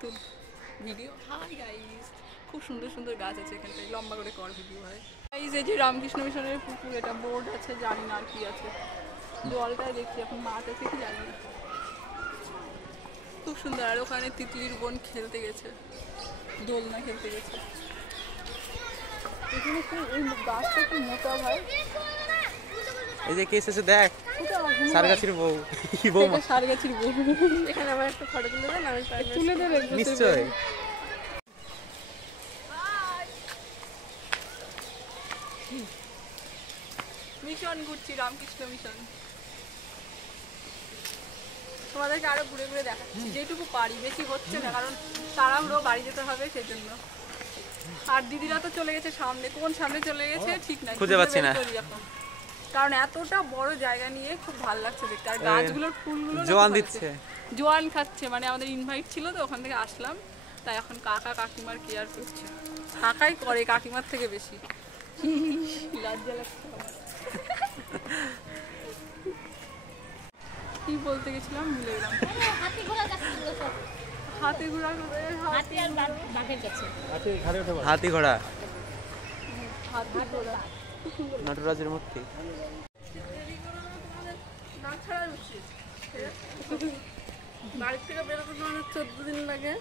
তুল video. Hi guys, খুব সুন্দর সুন্দর গাছ আছে এখানটায়, লম্বা করে কর ভিডিও হয়। গাইস এই যে রামকৃষ্ণ মিশনের পুকুর, এটা বোর্ড আছে, জানি না আর কি আছে, জলটাই দেখছি, এখন মাছ আছে কি জানি না। খুব সুন্দর। আর ওখানে তিতলির বোন খেলতে গেছে, দোলনা খেলতে গেছে। এখানে কি এই গাছটা কি মোটা ভাই? এই যে কে এসেছে দেখ, সারগাছির বউ। কি বউ? সারগাছির বউ। এখানে আমার একটা ফটো তুলে দেন, আমি তুলে দেবে নিশ্চয়। মিশন ঘুরছি, রামকৃষ্ণ মিশন। তোমাদেরকে আরো ঘুরে ঘুরে দেখাচ্ছি যেটুকু পারি, বেশি হচ্ছে না কারণ তাড়াহুড়ো বাড়ি যেতে হবে সেজন্য। আর দিদিরা তো চলে গেছে সামনে, কোন সামনে চলে গেছে ঠিক নাই, খুঁজে পাচ্ছি না। কারণ এতটা বড় জায়গা নিয়ে খুব ভালো লাগছে দেখতে। আর গাছগুলোর ফুলগুলো জোয়ান দিচ্ছে, জোয়ান খাচ্ছে। মানে আমাদের ইনভাইট ছিল তো ওখান থেকে আসলাম, তাই এখন কাকা কাকিমার কেয়ার করছে। কাকাই করে কাকিমার থেকে বেশি। লজ্জা লাগছে আমার। কি বলতে গেছিলাম ভুলে গেলাম। হাতি ঘোড়া হাতি ঘোড়া, নটরাজের মূর্তি। বাড়ির থেকে বেরোতে 14 দিন লাগে।